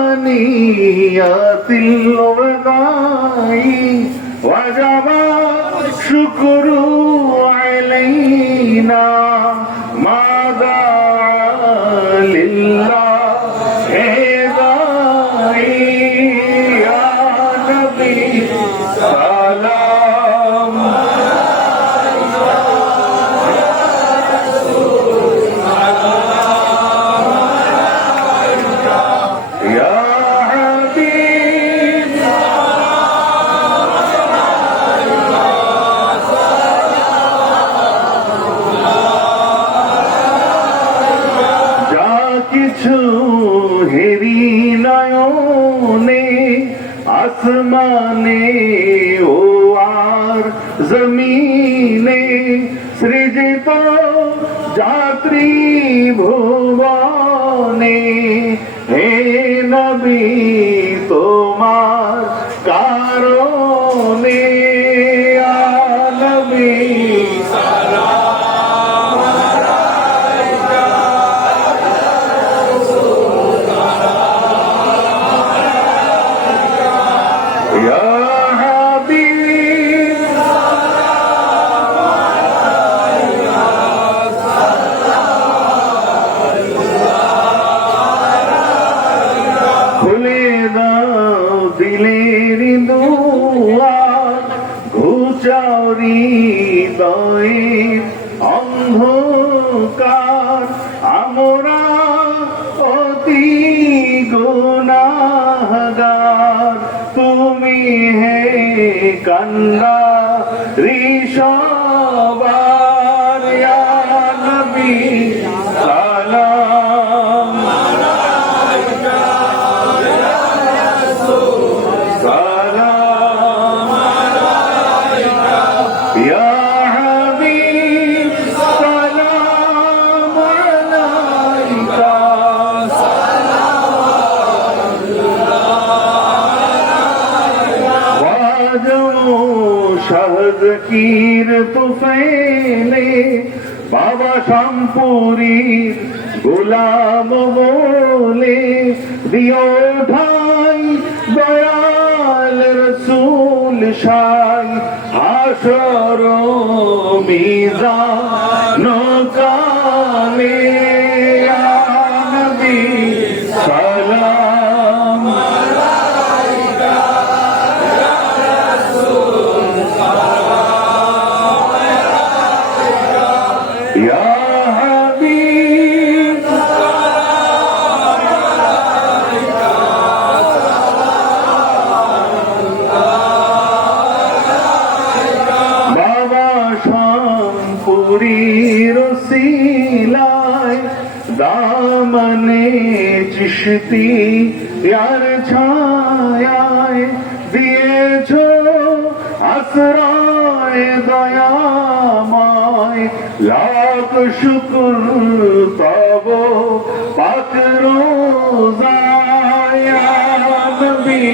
ثانيات الوداع وجب الشكر علينا ما دعا لله داعي يا نبي سلام কিছু হেরি নয়নে আসমানে ও আর জমিনে সৃজিত যাত্রী ভুবনে হে নবী তোমার কারণে আ নবী খুলে দাও দিলের দুয়ার ঘুচাও হৃদয়ের অন্ধকার আমরা অতি গুনাহগার তুমি হে কান্না ঋষবার ইয়া নবী সালাম يا حبيب سلام عليك واجمو شهد كير তুফাইলে বাবা শামপুরীর গোলাম বলে দিও ঠাই দয়াল রসূল শাই হাসর মিজান কালে ইয়া নবী সালাম আলাইকা ইয়া রাসূল সালাম আলাইকা ইয়া হাবিব সালাম আলাইকা শামপুরীর রসিলায় দামনে চিশতি ইয়ার ছায়ায় দিয়েছ আশ্রয় দয়াময় লাখ শুকর তব পাক রোজায় ইয়া নবী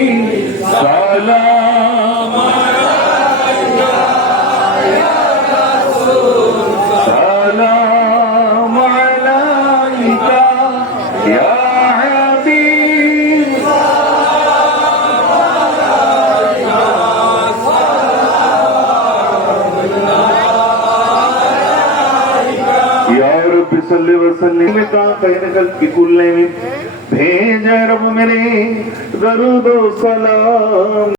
সালাম سلام عليك يا حبيب يا رب صل وسلم का खैर खल्क़ कुल्ल में भेज रब मेरे दरूद व सलाम।